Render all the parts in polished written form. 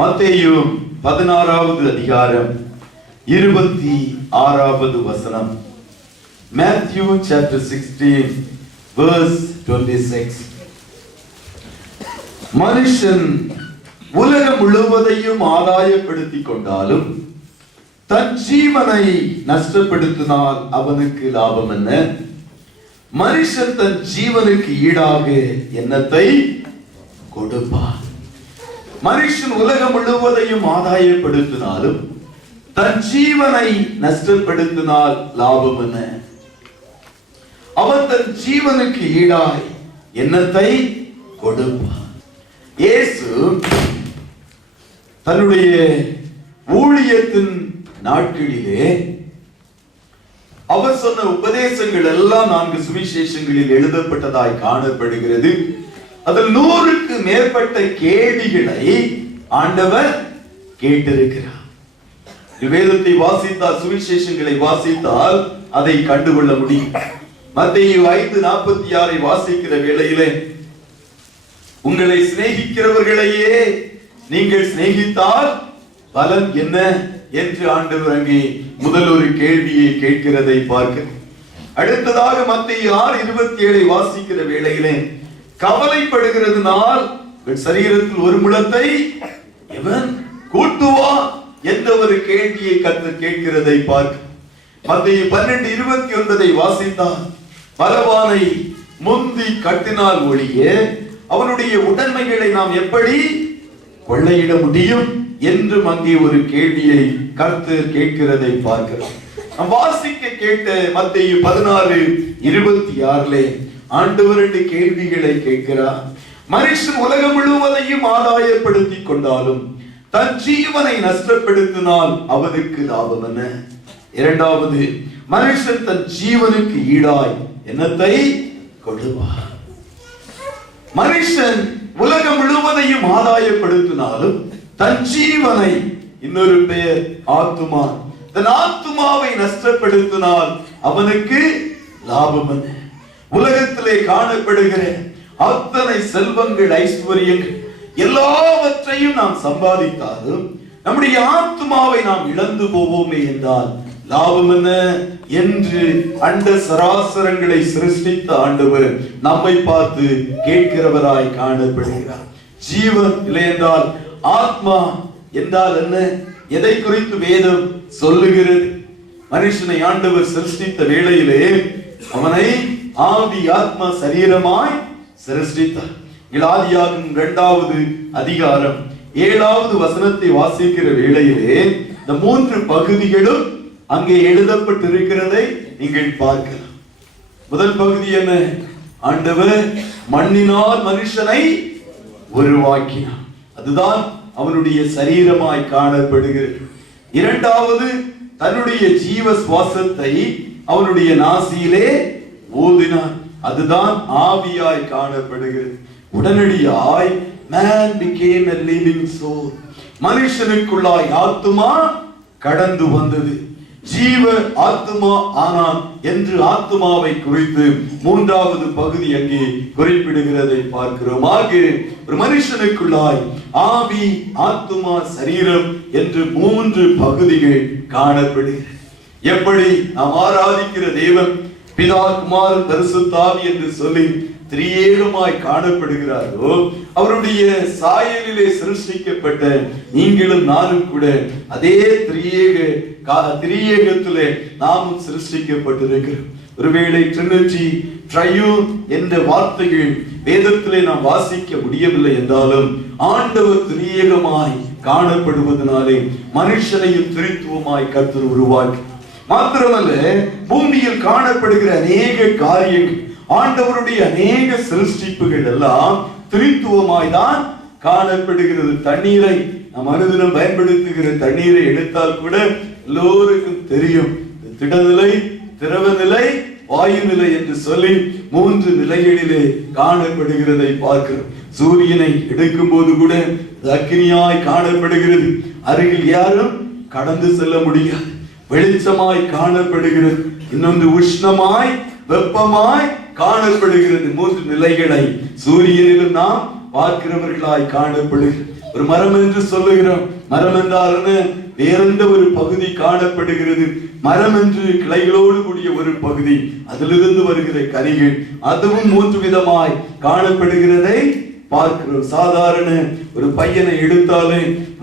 மத்தேயு 16வது அதிகாரம் 26வது வசனம். Matthew chapter 16 verse 26. மனுஷன் உலகம் முழுவதையும் ஆதாயப்படுத்திக் கொண்டாலும் தன் ஜீவனை நஷ்டப்படுத்தினால் அவனுக்கு லாபம் என்ன? மனுஷன் தன் ஜீவனுக்கு ஈடாக என்னத்தை கொடுப்பான்? மனுஷன் உலகம் முழுவதையும் ஆதாயப்படுத்தினாலும் தன் ஜீவனை நஷ்டப்படுத்தினால் லாபம் என்ன? அவன் தன் ஜீவனுக்கு ஈடாய் என்னத்தை கொடுப்பான்? இயேசு தன்னுடைய ஊழியத்தின் நாட்களிலே அவர் சொன்ன உபதேசங்கள் எல்லாம் 4 சுவிசேஷங்களில் எழுதப்பட்டதாய் காணப்படுகிறது. அதில் 100க்கு மேற்பட்ட கேள்விகளை ஆண்டவர் கேட்டிருக்கிறார். வேதத்தை வாசித்தால், சுவிசேஷங்களை வாசித்தால் அதை கண்டுகொள்ள முடியும். மத்தேயு 5:46 வாசிக்கிற வேளையிலே, உங்களை சிநேகிக்கிறவர்களையே நீங்கள் சிநேகித்தால் பலன் என்ன என்று ஆண்டவர் அங்கே முதல் ஒரு கேள்வியை கேட்கிறதை பார்க்க. அடுத்ததாக மத்தேயு 6:27 வாசிக்கிற வேளையிலே, கவலைப்படுகிறதுனால் சரீரத்தில் ஒரு முழத்தை எவன் கூட்டுவான் என்ற ஒரு கேள்வியை கர்த்தர் கேட்கிறதை பார்க்க. மத்தேயு 12:29 வாசித்தால், பலவானை முந்தி கட்டினால் ஒழிய அவனுடைய உடைமைகளை நாம் எப்படி கொள்ளையிட முடியும் என்றும் அங்கே ஒரு கேள்வியை கர்த்தர் கேட்கிறதை பார்க்கிறோம். நாம் வாசிக்க கேட்ட மத்தேயு 16:26 ஆண்டவர் 2 கேள்விகளை கேட்கிறார். மனுஷன் உலகம் முழுவதையும் ஆதாயப்படுத்திக் கொண்டாலும் தன் ஜீவனை நஷ்டப்படுத்தினால் அவனுக்கு லாபம் என்ன? இரண்டாவது, மனுஷன் தன் ஜீவனுக்கு ஈடாய் என்னத்தை கொடுப்பார்? மனுஷன் உலகம் முழுவதையும் ஆதாயப்படுத்தினாலும் தன் ஜீவனை, இன்னொரு பெயர் ஆத்துமா, தன் ஆத்துமாவை நஷ்டப்படுத்தினால் அவனுக்கு லாபம் என்ன? உலகத்திலே காணப்படுகிற அத்தனை செல்வங்கள், ஐஸ்வர்யங்கள் எல்லாவற்றையும் நாம் சம்பாதித்தாலும் நம்முடைய ஆத்துமாவை நாம் இழந்து போவோமே என்றால் லாபம் என்ன என்று அண்ட சராசரங்களை சிருஷ்டித்த ஆண்டவர் நம்மை பார்த்து கேட்கிறவராய் காணப்படுகிறார். ஜீவன் இல்லை என்றால் ஆத்மா என்றால் என்ன? எதை குறித்து வேதம் சொல்லுகிறது? மனுஷனை ஆண்டவர் சிருஷ்டித்த வேளையிலே அவனை ஆவி, ஆத்மா, சரீரமாய் சிருஷ்டித்தார். ஆதியாகமம் 2வது அதிகாரம் 7வது வசனத்தை வாசிக்கிற வேளையிலே இந்த 3 பகுதிகளும் அங்கே எழுதப்பட்டிருக்கிறதை நீங்கள் பார்க்கலாம். முதல் பகுதி என்ன? ஆண்டவர் மண்ணினால் மனுஷனை உருவாக்கினார். அதுதான் அவனுடைய சரீரமாய் காணப்படுகிறது. இரண்டாவது, தன்னுடைய ஜீவ சுவாசத்தை அவனுடைய நாசியிலே ஊதினார். அதுதான் ஆவியாய் காணப்படுகிறது. உடனடியாய் man became a living soul. மனுஷனுக்குள்ளாய் ஆத்துமா கடந்து வந்தது. ஜீவ ஆத்துமா ஆனான் என்று ஆத்துமாவை குறித்து 3வது பகுதி அங்கே குறிப்பிடுகிறதை பார்க்கிறோம். ஆக ஒரு மனுஷனுக்குள்ளாய் ஆவி, ஆத்துமா, சரீரம் என்று 3 பகுதிகள் காணப்படுகிறது. எப்படி நாம் ஆராதிக்கிற தேவன் பிதா, குமாரன், பரிசுத்த ஆவி என்று சொல்லி திரியேகமாய் காணப்படுகிறாரோ, அவருடைய சாயலிலே சிருஷ்டிக்கப்பட்ட நீங்களும் நானும் கூட அதே திரியேகத்திலே நாமும் சிருஷ்டிக்கப்பட்டிருக்கிறோம். ஒருவேளை ட்ரினிட்டி, ட்ரையூன் என்ற வார்த்தைகள் வேதத்திலே நாம் வாசிக்க முடியவில்லை என்றாலும் ஆண்டவர் திரியேகமாய் காணப்படுவதனாலே மனுஷனையும் திரித்துவமாய் கர்த்தர் உருவாக்கி, மாத்திரமல்ல பூமியில் காணப்படுகிற அநேக காரியங்கள், ஆண்டவருடைய அநேக சிருஷ்டிப்புகள் எல்லாம் திரித்துவமாய் தான் காணப்படுகிறது. தண்ணீரை நாம் அனுதினம் பயன்படுத்துகிற தண்ணீரை எடுத்தால் கூட எல்லோருக்கும் தெரியும், திடநிலை, திரவ நிலை, வாயு நிலை என்று சொல்லி 3 நிலைகளிலே காணப்படுகிறதை பார்க்கிறோம். சூரியனை எடுக்கும் போது கூட அக்னியாய் காணப்படுகிறது. அருகில் யாரும் கடந்து செல்ல முடியாது. வெளிச்சமாய் காணப்படுகிறது. இன்னொன்று உஷ்ணமாய், வெப்பமாய் காணப்படுகிறது. 3 நிலைகளை சூரியனிலும் நாம் பார்க்கிறவர்களாய் காணப்படுகிறது. ஒரு மரம் என்று சொல்லுகிறோம். மரம் என்றால் வேறெந்த ஒரு பகுதி காணப்படுகிறது. மரம் என்று கிளைகளோடு கூடிய ஒரு பகுதி, அதிலிருந்து வருகிற கனிகள், அதுவும் 3 விதமாய் காணப்படுகிறதை பார்க்கிறோம். சாதாரண ஒரு பையனை எடுத்தாலே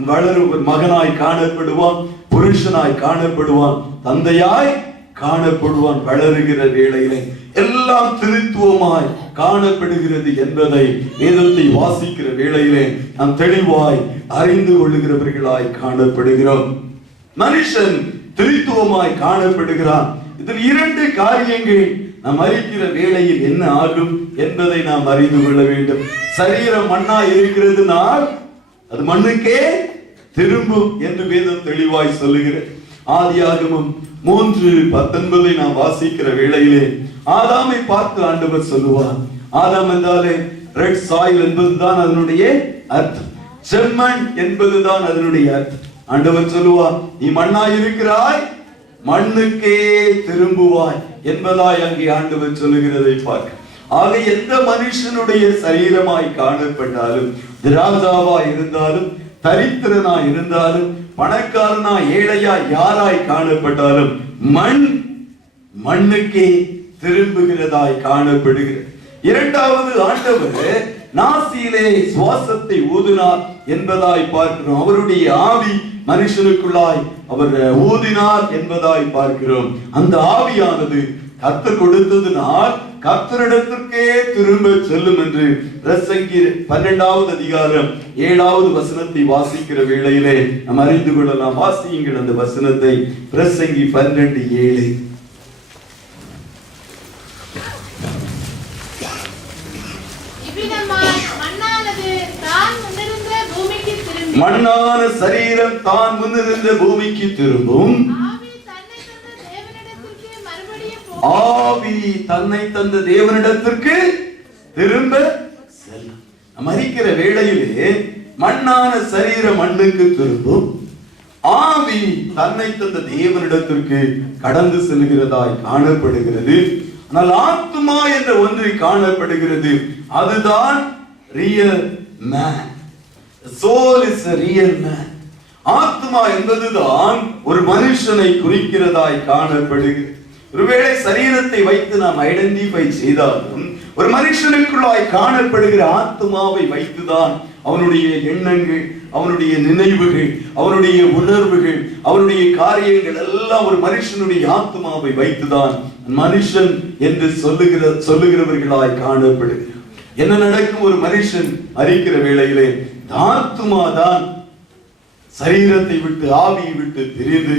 வளரும் ஒரு மகனாய் காணப்படுவான், புருஷனாய் காணப்படுவான், தந்தையாய் காணப்படுவான். வளருகிற வேளையிலே எல்லாம் திருத்துவமாய் காணப்படுகிறது என்பதை வேதத்தை வாசிக்கிற வேளையிலே நாம் தெளிவாய் அறிந்து கொள்ளுகிறவர்களாய் காணப்படுகிறோம். மனுஷன் திருத்துவமாய் காணப்படுகிறான். இதில் 2 காரியங்கள் நாம் அறிக்கிற வேளையில் என்ன ஆகும் என்பதை நாம் அறிந்து கொள்ள வேண்டும். சரீரம் மண்ணாய் இருக்கிறதுனால் அது மண்ணுக்கே திரும்பும் என்று வேதம் தெளிவாய் சொல்லுகிறது. ஆதியாகமம் 3:19 நாம் வாசிக்கிற வேளையிலே ஆதாமை பார்த்து ஆண்டவர் சொல்லுவார். ஆதாம் என்றாலே ரெட் சாயில் என்பதுதான் அதனுடைய அர்த்தம், செம்மண் என்பதுதான் அதனுடைய அர்த்தம். ஆண்டவர் சொல்லுவார், நீ மண்ணாய் இருக்கிறாய், மண்ணுக்கே திரும்புவாய் என்பதாய் அங்கே ஆண்டவர் சொல்லுகிறதை பார்க்க. ஆக எந்த மனுஷனுடைய சரீரமாய் காணப்பட்டாலும், ராஜாவா இருந்தாலும், தரித்திரனா இருந்தாலும், பணக்காரனா ஏழையா யாராய் காணப்பட்டாலும் மண்ணுக்கே திரும்புகிறதாய் காணப்படுகிறது. இரண்டாவது, ஆண்டவர் நாசியிலே சுவாசத்தை ஊதினார் என்பதாய் பார்க்கிறோம். அவருடைய ஆவி மனுஷனுக்குள்ளாய் அவர் ஊதினார் என்பதாய் பார்க்கிறோம். அந்த ஆவியானது கர்த்தர் கொடுத்ததினால் கர்த்தரிடத்திற்கே திரும்ப செல்லும் என்று பிரசங்கி 12வது அதிகாரம் 7வது வசனத்தை வாசிக்கிற வேளையிலே நாம் அறிந்து கொள்ளலாம். வாசியுங்கள் அந்த வசனத்தை. பிரசங்கி 12:7. மண்ணான சரீரம் தான் முன்னிருந்த பூமிக்கு திரும்பும், ஆவி தன்னை தந்த தேவனிடத்திற்கு திரும்ப செல்லும். மரிக்கிற வேளையிலே மண்ணான சரீரம் மண்ணுக்கு திரும்பும், ஆவி தன்னை தந்த தேவனிடத்திற்கு கடந்து செல்கிறதாய் காணப்படுகிறது. ஆனால் ஆத்மா என்ற ஒன்று காணப்படுகிறது. அதுதான் real man. soul is a real man. ஆத்மா என்பதுதான் ஒரு மனுஷனை குறிக்கிறதாய் காணப்படுகிறது. ஒருவேளை சரீரத்தை வைத்து நாம் ஐடென்டிஃபை செய்தாலும் ஒரு மனுஷனுக்குள்ளாய் காணப்படுகிற ஆத்மாவை வைத்துதான் அவனுடைய எண்ணங்கள், அவனுடைய நினைவுகள், அவனுடைய உணர்வுகள், அவனுடைய காரியங்கள் எல்லாம் ஒரு மனுஷனுடைய ஆத்மாவை வைத்துதான் மனுஷன் என்று சொல்லுகிறவர்களாய் காணப்படுகிறது. என்ன நடக்கும்? ஒரு மனுஷன் மரிக்கிற வேளையிலே ஆத்மாதான் சரீரத்தை விட்டு, ஆவியை விட்டு பிரிந்து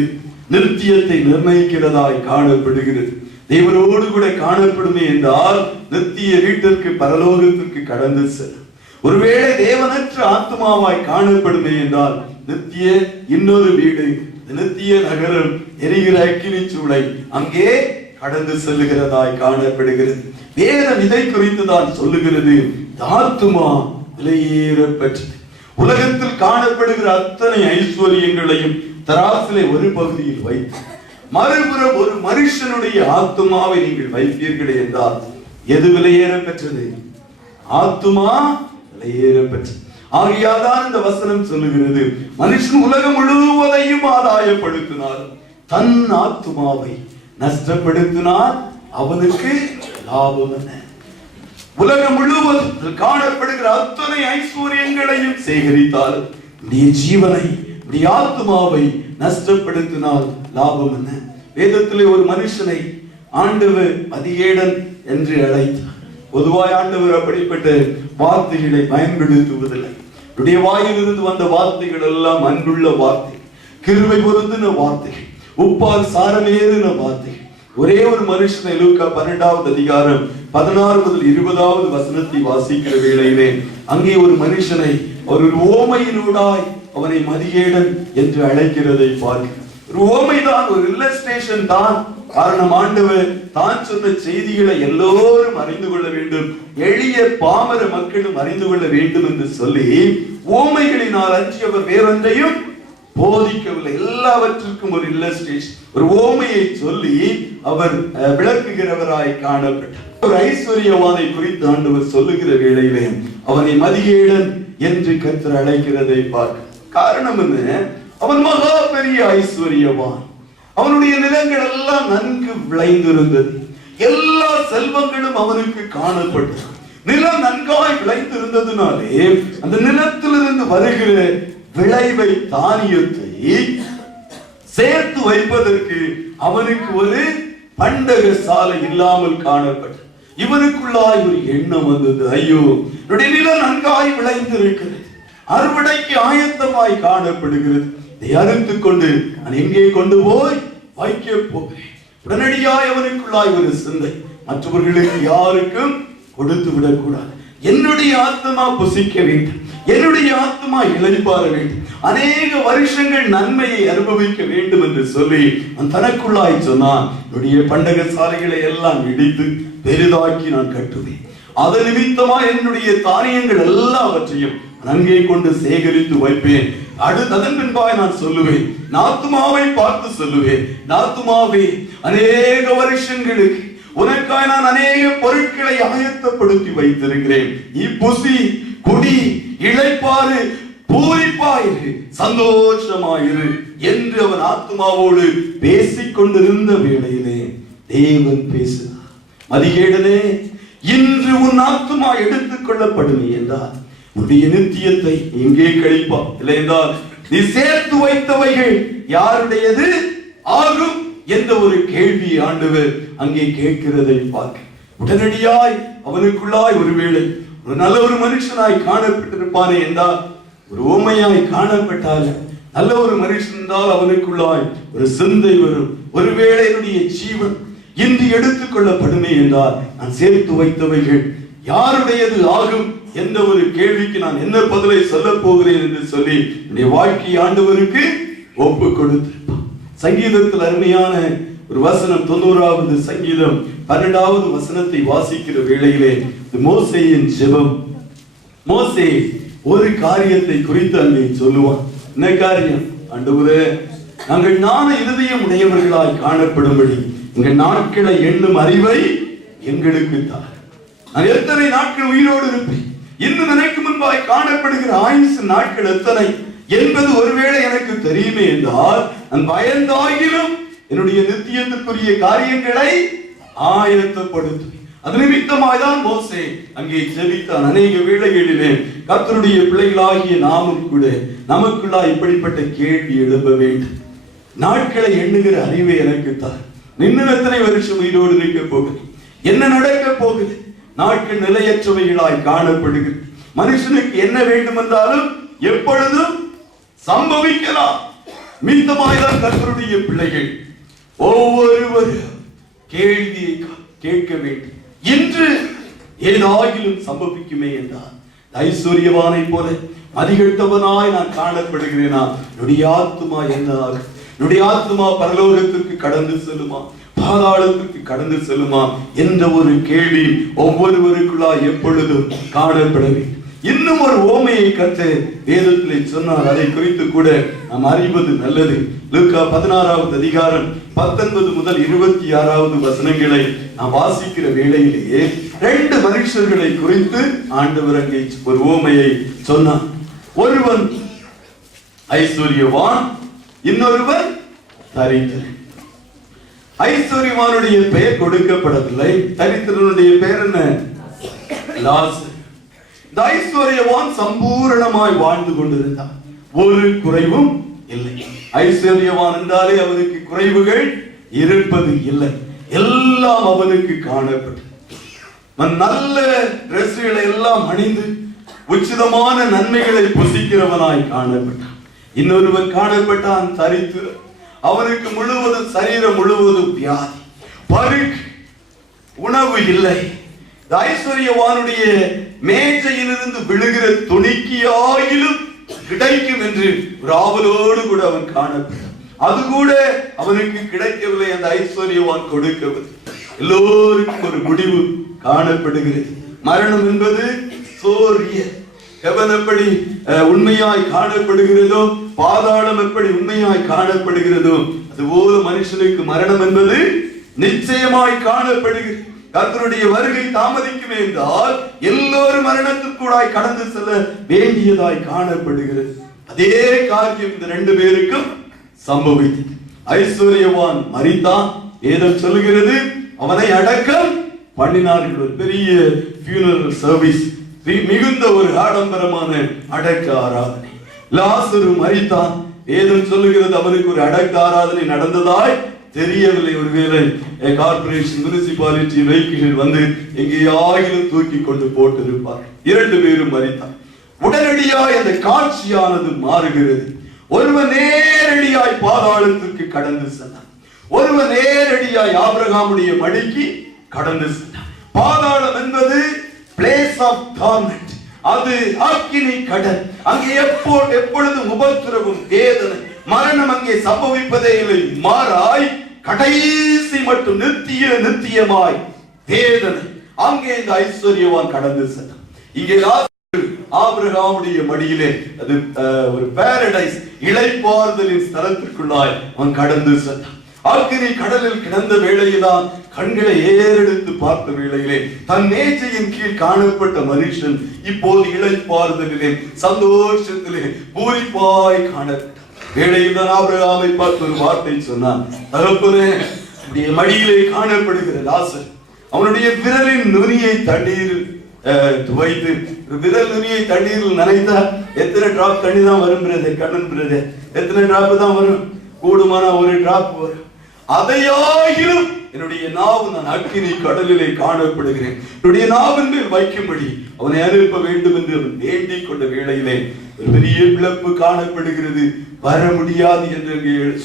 நித்தியத்தை நிர்ணயிக்கிறதாய் காணப்படுகிறது. தேவனோடு கூட காணப்படுமே என்றால் நித்திய வீட்டிற்கு, பரலோகத்திற்கு கடந்து செல்லும். ஒருவேளை தேவனற்ற ஆத்மாவாய் காணப்படுமே என்றால் நித்திய இன்னொரு வீடு, நித்திய நகரம், எரிகிற அக்கினி சூளை, அங்கே கடந்து செல்லுகிறதாய் காணப்படுகிறது. வேதம் இதை குறித்து தான் சொல்லுகிறது. ஆத்துமா விலையேற பெற்றது. உலகத்தில் காணப்படுகிற அத்தனை ஐஸ்வர்யங்களையும் தராசிலே ஒரு பகுதியில் வைத்து மறுபுறம் ஒரு மனுஷனுடைய ஆத்துமாவை நீங்கள் வைப்பீர்களே என்றால் எது விலையேற பெற்றது? ஆத்துமா விலையேற பெற்றது. ஆகையாதான் இந்த வசனம் சொல்லுகிறது, மனுஷன் உலகம் முழுவதையும் ஆதாயப்படுத்தினார், தன் ஆத்துமாவை நஷ்டப்படுத்தினார், அவனுக்கு லாபம் என்ன? உலகம் முழுவதும் காணப்படுகிற அத்தனை ஐஸ்வர்யங்களையும் சேகரித்தால் நீ ஜீவனை, நீ ஆத்மாவை நஷ்டப்படுத்தினால் லாபம் என்ன? வேதத்திலே ஒரு மனுஷனை ஆண்டவர் அதிகேடன் என்று அழைத்தார். பொதுவாய் ஆண்டவர் அப்படிப்பட்ட வார்த்தைகளை பயன்படுத்துவதில்லை. அவருடைய வாயிலிருந்து வந்த வார்த்தைகள் எல்லாம் அன்புள்ள வார்த்தை, கிருபை பொருந்தின வார்த்தைகள், உப்பால் சாரமேறின வார்த்தைகள். ஒரே ஒரு மனுஷனை லூக்கா 12வது அதிகாரம் 16 முதல் 20வது வசனத்தை வாசிக்கிற வேளையிலே அங்கே ஒரு மனுஷனை ஒரு ஓமையினூடாய் அவனை மதிகேடன் என்று அழைக்கிறதை பார்க்கிறோம். ஒரு ஓமைதான், ஒரு இல்லஸ்ட்ரேஷன் தான். காரணம், ஆண்டவர் தான் சொன்ன செய்திகளை எல்லோரும் அறிந்து கொள்ள வேண்டும், எளிய பாமர மக்களும் அறிந்து கொள்ள வேண்டும் என்று சொல்லி ஓமைகளினால் அன்றி அவர் வேறொன்றையும் போதிக்கவில்லை. எல்லாவற்றிற்கும் ஒரு இல்லஸ்ட்ரேஷன், ஒரு ஓமையை சொல்லி அவர் விளக்குகிறவராய் காணப்பட்டார். ஒரு ஐஸ்வர்யவானை குறித்து ஆண்டவர் சொல்லுகிற வேளையிலே அவனை மதிகேடன் என்று கர்த்தர் அழைக்கிறதை பார்க்க காரணம் என்ன? அவன் மகா பெரிய ஐஸ்வர்யவான். அவனுடைய நிலங்கள் எல்லாம் நன்கு விளைந்திருந்தது. எல்லா செல்வங்களும் அவனுக்கு காணப்பட்டது. நிலம் நன்காய் விளைந்திருந்ததுனாலே அந்த நிலத்திலிருந்து வருகிற விளைவை, தானியத்தை சேர்த்து வைப்பதற்கு அவனுக்கு ஒரு பண்டக சாலை இல்லாமல் காணப்பட்டது. இவனுக்குள்ளாய் ஒரு எண்ணம் வந்தது, ஐயோ என்னுடைய நிலம் நன்காய் விளைந்திருக்கிறது, அறுவடைக்கு ஆயத்தமாய் காணப்படுகிறது, இதை அறுத்துக் கொண்டு நான் எங்கே கொண்டு போய் வைக்க போகிறேன். உடனடியாய் அவனுக்குள்ளாய் ஒரு சிந்தை, மற்றவர்களுக்கு யாருக்கும் கொடுத்து விடக்கூடாது, என்னுடைய ஆத்மா புசிக்க வேண்டும், என்னுடைய ஆத்மா இளைப்பாற வேண்டும், அநேக வருஷங்கள் நன்மையை அனுபவிக்க வேண்டும் என்று சொல்லி தனக்குள்ளாய் சொன்னான், என்னுடைய பண்டக சாலைகளை எல்லாம் இடித்து பெரிதாக்கி நான் கட்டுவேன், அதன் நிமித்தமா என்னுடைய தானியங்கள் எல்லாவற்றையும் அங்கே கொண்டு சேகரித்து வைப்பேன். அதன் பின்பாய் நான் சொல்லுவேன், நாத்துமாவை பார்த்து சொல்லுவேன், நாத்துமாவே அநேக வருஷங்களுக்கு உனக்காய் நான் அநேக பொருட்களை ஆயத்தப்படுத்தி வைத்திருக்கிறேன், நீ புசி, குடி, இளைப்பாறு, பூரிப்பாயிரு, சந்தோஷமாயிரு என்று அவன் ஆத்மாவோடு பேசிக் கொண்டிருந்த வேளையிலே தேவன் பேசினார், மதிகேடனே, இன்று உன் ஆத்மா எடுத்துக் கொள்ளப்படும் என்றார், உன்னுடைய நித்தியத்தை எங்கே கழிப்பா? இல்லை என்றால் நீ சேர்த்து வைத்தவைகள் யாருடையது ஆகும் என்ற ஒரு கேள்வி ஆண்டவர் அங்கே கேட்கிறதை பார்க்க உடனடியாய் அவனுக்குள்ளாய் ஒருவேளை ஒரு நல்ல ஒரு மனுஷனாய் காணப்பட்டிருப்பானே என்றால், ஒரு ஊமையாய் காணப்பட்டால் நல்ல ஒரு மனுஷன் என்றால் அவனுக்குள்ளாய் ஒரு சிந்தை வரும், ஒருவேளை என்னுடைய ஜீவன் இன்று எடுத்துக் கொள்ளப்படுமே என்றால் நான் சேர்த்து வைத்தவைகள் யாருடையது ஆகும் என்ற ஒரு கேள்விக்கு நான் என்ன பதிலை சொல்ல போகிறேன் என்று சொல்லி என்னுடைய வாழ்க்கை ஆண்டவருக்கு ஒப்பு கொடுத்திருப்பான். சங்கீதத்தில் அருமையான ஒரு வசனம், 90வது சங்கீதம் 12வது வசனத்தை வாசிக்கிற வேளையிலே மோசேயின் ஜெபம், மோசே ஒரு காரியத்தை குறித்து அங்கே சொல்லுவான். என்ன காரியம்? ஆண்டவரே, நாங்கள் ஞான இருதயம் உடையவர்களாய் காணப்படும்படி எங்கள் நாட்களை எண்ணும் அறிவை எங்களுக்கு தார். நான் எத்தனை நாட்கள் உயிரோடு இருப்பேன், இன்னும் எனக்கு முன்பாய் காணப்படுகிற ஆயுசு நாட்கள் எத்தனை என்பது ஒருவேளை எனக்கு தெரியுமே என்றால் நான் பயந்தாகிலும் என்னுடைய நித்தியத்திற்குரிய காரியங்களை ஆயத்தப்படுத்துவேன். அது நிமித்தமாய்தான் மோசே அங்கே ஜெபித்தான். அநேக வேளைகளிலே கர்த்தருடைய பிள்ளைகளாகிய நாமும் கூட நமக்குள்ளா இப்படிப்பட்ட கேள்வி எழுப்ப வேண்டும். நாட்களை எண்ணுகிற அறிவை எனக்கு தான். இன்னும் எத்தனை வருஷம் உயிரோடு இருக்க போகுது, என்ன நடக்க போகுது? நாட்கள் நிலையற்றவைகளாய் காணப்படுகிறது. மனுஷனுக்கு என்ன வேண்டும் என்றாலும் எப்பொழுதும் சம்பவிக்கலாம். மீதமாய்தான் கர்த்தருடைய பிள்ளைகள் ஒவ்வொருவரும் கேள்வியை கேட்க வேண்டும், இன்று ஏதாகிலும் சம்பவிக்குமே என்றார். ஐஸ்வர்யவானை போல மதிகட்டவனாய் நான் காணப்படுகிறேனா? என்னுடைய ஆத்துமா என்ன ஆகும்? என்னுடைய ஆத்துமா பரலோகத்திற்கு கடந்து செல்லுமா, பாதாளத்திற்கு கடந்து செல்லுமா என்ற ஒரு கேள்வி ஒவ்வொருவருக்குள்ளா எப்பொழுதும் காணப்பட வேண்டும். இன்னும் ஒரு ஓமையை கர்த்தர் வேதத்திலே சொன்னார், அதை குறித்து கூட நாம் அறிவது நல்லது. லூக்கா 16வது அதிகாரம் 19 முதல் 26வது வசனங்களை நாம் வாசிக்கிற வேளையிலேயே 2 மனுஷர்களை குறித்து ஆண்டவர் அங்கே ஒரு ஓமையை சொன்னார். ஒருவன் ஐஸ்வர்யவான், இன்னொருவன் தரித்திரன். ஐஸ்வர்யவானுடைய பெயர் கொடுக்கப்படவில்லை, தரித்திரனுடைய பெயர் என்ன? லாசரு. இந்த ஐஸ்வர்யவான் சம்பூரணமாய் வாழ்ந்து கொண்டிருந்தான், ஒரு குறைவும் இல்லை. ஐஸ்வர்யவான் என்றாலே அவனுக்கு குறைவுகள் இருப்பது இல்லை, எல்லாம் அவனுக்கு காணப்பட்டது. நல்ல டிரெஸ்களை எல்லாம் அணிந்து உச்சிதமான நன்மைகளை புசிக்கிறவனாய் காணப்பட்டான். இன்னொருவன் காணப்பட்டான் தரித்திரன். அவனுக்கு முழுவதும் சரீரம் முழுவதும் வியாதி, பருக், உணவு இல்லை. ஐஸ்வர்யவானுடைய மேஜையிலிருந்து விழுகிற துணிக்கு ஆயிலும் கிடைக்கும் என்று ஒரு ஆவலோடு கூட அவன் காணப்பட்டான். அது கூட அவனுக்கு கிடைக்கவில்லை, அந்த ஐஸ்வர்யவான் கொடுக்கவில்லை. எல்லோருக்கும் ஒரு முடிவு காணப்படுகிறது. மரணம் என்பது சோரிய எவன் எப்படி உண்மையாய் காணப்படுகிறதோ, பாதாளம் எப்படி உண்மையாய் காணப்படுகிறதோ, அதுபோல மனுஷனுக்கு மரணம் என்பது நிச்சயமாய் காணப்படுகிறது. கர்த்தருடைய வருகை தாமதிக்குமே என்றால் எல்லோரும் மரணத்திற்குள்ளாய் கடந்து செல்ல வேண்டியதாய் காணப்படுகிறது. அதே காரியம் இந்த 2 பேருக்கும் சம்பவித்தது. ஐஸ்வர்யவான் மரித்தான். வேதம் சொல்லுகிறது அவனை அடக்கம் பண்ணினார்கள். ஒரு பெரிய ஃபியூனரல் சர்வீஸ், மிகுந்த ஒரு ஆடம்பரமான அடக்க ஆராதனை. லாசரு மரித்தான். வேதம் சொல்லுகிறது அவனுக்கு ஒரு அடக்க ஆராதனை நடந்ததாய் தெரியவில்லை. ஒருவேளை கார்பரேஷன் முனிசிபாலிட்டி வெஹிக்கிள் வந்து எங்கேயாயிலும் தூக்கி கொண்டு போட்டிருப்பார். 2 பேரும் மரித்தார். உடனடியாய் அந்த காட்சியானது மாறுகிறது. ஒருவன் நேரடியாய் பாதாளத்திற்கு கடந்து சென்றான். ஒருவன் நேரடியாய் ஆபிரகாமுடைய மடிக்கு கடந்து சென்றான். பாதாளம் என்பது பிளேஸ் ஆஃப் டார்மெண்ட், அது அக்கினி கடல். அங்கே எப்பொழுதும் உபத்திரவும் வேதனை மரணம் அங்கே சம்பவிப்பதே இல்லை. மாறாய் கடைசி மட்டும் நித்தியமாய் வேதனை. அங்கே இந்த ஐஸ்வர்யவான் கடந்து சென்றான். இங்கே ஆபிரகாமுடைய மடியிலே அது ஒரு பாரடைஸ், இளைப்பாறுதலின் ஸ்தலத்திற்குள்ளாய் அவன் கடந்து சென்றான். அக்கினி கடலில் கிடந்த வேளையில்தான் கண்களை ஏறெடுத்து பார்த்த வேளையிலே தன் மேஜையின் கீழ் காணப்பட்ட மனுஷன் இப்போது இளைப்பாறுதலிலே சந்தோஷத்திலே பூரிப்பாய் காணப்பட்டான். வேளையில் தான் ஆபிரகாமை பார்த்து ஒரு வார்த்தை சொன்னான். தகப்பனே, மடியிலே காணப்படுகிற லாசர் அவனுடைய விரலின் நுனியை தண்ணீரில் துவைத்து, விரல் நுனியை தண்ணீரில் நனைத்தா எத்தனை டிராப் தண்ணி தான் வரும் கண்ணன் பிரதே? எத்தனை டிராப் தான் வரும்? கூடுமான ஒரு டிராப் வரும். அதையாகிலும் என்னுடைய நாவு நான் அக்கினி கடலிலே காணப்படுகிறேன், என்னுடைய நாவின் மேல் வைக்கும்படி அவனை அனுப்ப வேண்டும் என்று அவன் வேண்டிக் கொண்ட வேளையிலே ஒரு பெரிய பிளப்பு காணப்படுகிறது. வர முடியாது என்று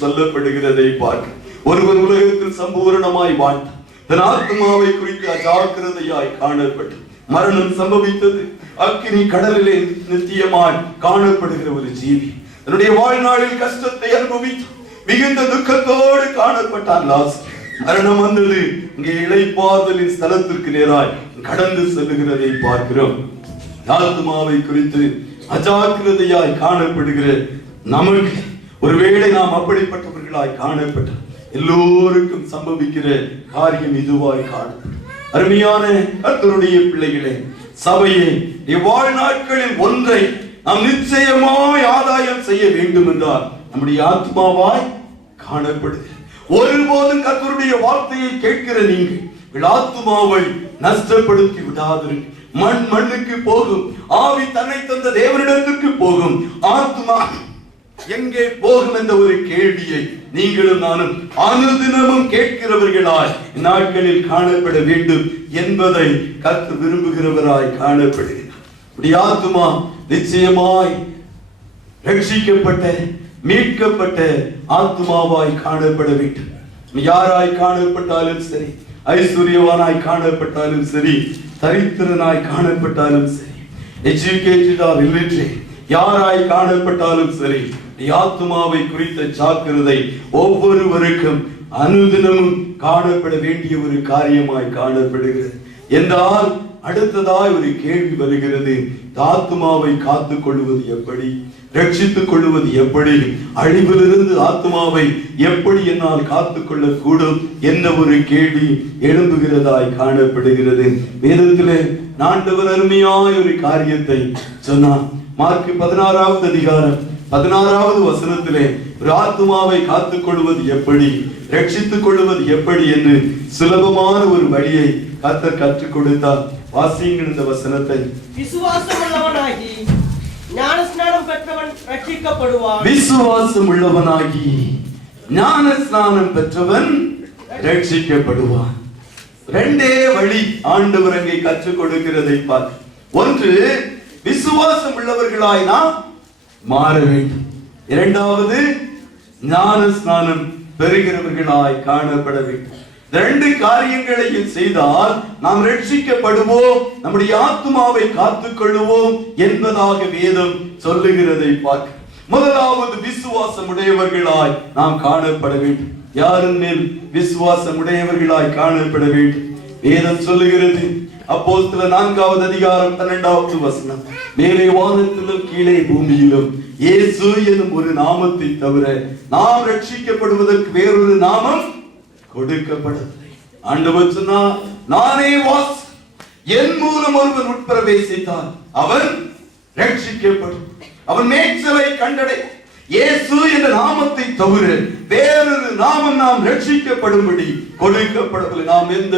சொல்லப்படுகிறதை பார்க்க ஒருவன் உலகத்தில் சம்பூரணமாய் வாழ்ந்தான். தன் ஆத்மாவை குறித்து அஜாக்கிரதையாய் காணப்பட்டு மரணம் சம்பவித்தது. அக்கினி கடலிலே நித்தியமாய் காணப்படுகிற ஒரு ஜீவி தன்னுடைய வாழ்நாளில் கஷ்டத்தை அனுபவித்து மிகுந்த துக்கத்தோடு காணப்பட்டான். மரணம் வந்தது. இங்கே இளைப்பாறுதலின் ஸ்தலத்திற்கு நேராய் கடந்து செல்லுகிறதை பார்க்கிறோம். ஆத்மாவை குறித்து அஜாக்கிரதையாய் காணப்படுகிற நமக்கு ஒருவேளை நாம் அப்படிப்பட்டவர்களாய் காணப்பட்ட எல்லோருக்கும் சம்பவிக்கிற காரியம் இதுவாய் காணப்படும். அருமையான கர்த்தருடைய பிள்ளைகளே, சபையே, இவ்வாழ்நாட்களில் ஒன்றை நாம் நிச்சயமாய் ஆதாயம் செய்ய வேண்டும் என்றால் நம்முடைய ஆத்மாவாய் காணப்படுது. ஒருபோதும் கர்த்தருடைய வார்த்தையை கேட்கிற நீங்கள் ஆத்மாவை நஷ்டப்படுத்தி விடாதீர்கள். மண்ணுக்கு போகும், ஆவி தன்னை தந்த தேவனிடத்திற்கு போகும். ஆத்மா எங்கே போகும் என்ற ஒரு கேள்வியை நீங்களும் நானும் அனுதினமும் கேட்கிறவர்களாய் நாட்களில் காணப்பட வேண்டும் என்பதை கர்த்தர் விரும்புகிறவராய் காணப்படுகிறார். ஆத்மா நிச்சயமாய் ரட்சிக்கப்பட்ட மீட்கப்பட்ட ஆத்மாவாய் காணப்பட வேண்டும். யாராய் காணப்பட்டாலும் சரி, ஐஸ்வர்யவானாய் காணப்பட்டாலும் சரி, தரித்திரனாய் காணப்பட்டாலும் சரி, எஜுகேட்டட் ஆர் இல்லிட்ரேட் யாராய் காணப்பட்டாலும் சரி, ஆத்மாவை குறித்த ஜாக்கிரதை ஒவ்வொருவருக்கும் அனுதினமும் காணப்பட வேண்டிய ஒரு காரியமாய் காணப்படுகிறது. என்றால் அடுத்ததாய் ஒரு கேள்வி வருகிறது. ஆத்மாவை காத்துக் கொள்வது எப்படி? ரட்சித்துக் கொள்வது எப்படி? அழிவிலிருந்து ஆத்மாவை எப்படி என்னால் காத்துக் கொள்ள கூடும் என்ற ஒரு கேள்வி எழும்புகிறதாய் காணப்படுகிறது. வேதத்திலே ஆண்டவர் அருமையாய் ஒரு காரியத்தை சொன்னார். மார்க் 16வது அதிகாரம் 16வது வசனத்திலே ஒரு ஆத்மாவை காத்துக் கொள்வது எப்படி, ரட்சித்துக் கொள்வது எப்படி என்று சுலபமான ஒரு வழியை கர்த்தர் கற்றுக் கொடுத்தார். வாசியுங்கள் இந்த வசனத்தை. விசுவாசம் உள்ளவனாகி ஞானஸ்நானம் பெற்றவன் ரட்சிக்கப்படுவான். விசுவாசம் உள்ளவனாகி ஞானஸ்நானம் பெற்றவன் ரட்சிக்கப்படுவான். ரெண்டே வழி ஆண்டவர் அங்கே கற்றுக் கொடுக்கிறதை பார்த்து, ஒன்று விசுவாசம் உள்ளவர்களாய் நாம் மாற வேண்டும். இரண்டாவது ஞானஸ்நானம் பெறுகிறவர்களாய் காணப்பட வேண்டும். ரெண்டு காரியங்களையும் செய்தால் நாம் ரட்சிக்கப்படுவோம், நம்முடைய ஆத்மாவை காத்துக் கொள்வோம் என்பதாக வேதம் சொல்லுகிறதை பார்க்க, முதலாவது விசுவாசம் உடையவர்களாய் நாம் காணப்பட வேண்டும். யாரின் மேல் விசுவாசம் உடையவர்களாய் காணப்பட வேண்டும்? வேதம் சொல்லுகிறது, அப்போஸ்தலர் 4வது அதிகாரம் 12வது வசனம், மேலே வானத்திலும் கீழே பூமியிலும் இயேசு எனும் ஒரு நாமத்தை தவிர நாம் ரட்சிக்கப்படுவதற்கு வேறொரு நாமம் கொடுக்கப்படவில்லை. ஆண்டவர் சொன்னார், நானே வாசல். என் மூலம் ஒருவன் உட்பிரவேசித்தான் அவன் ரட்சிக்கப்படும், அவன் மேய்ச்சலை கண்டடை. இயேசு என்ற நாமத்தை தவிர வேறொரு நாமம் நாம் ரட்சிக்கப்படும்படி கொடுக்கப்படவில்லை. நாம் எந்த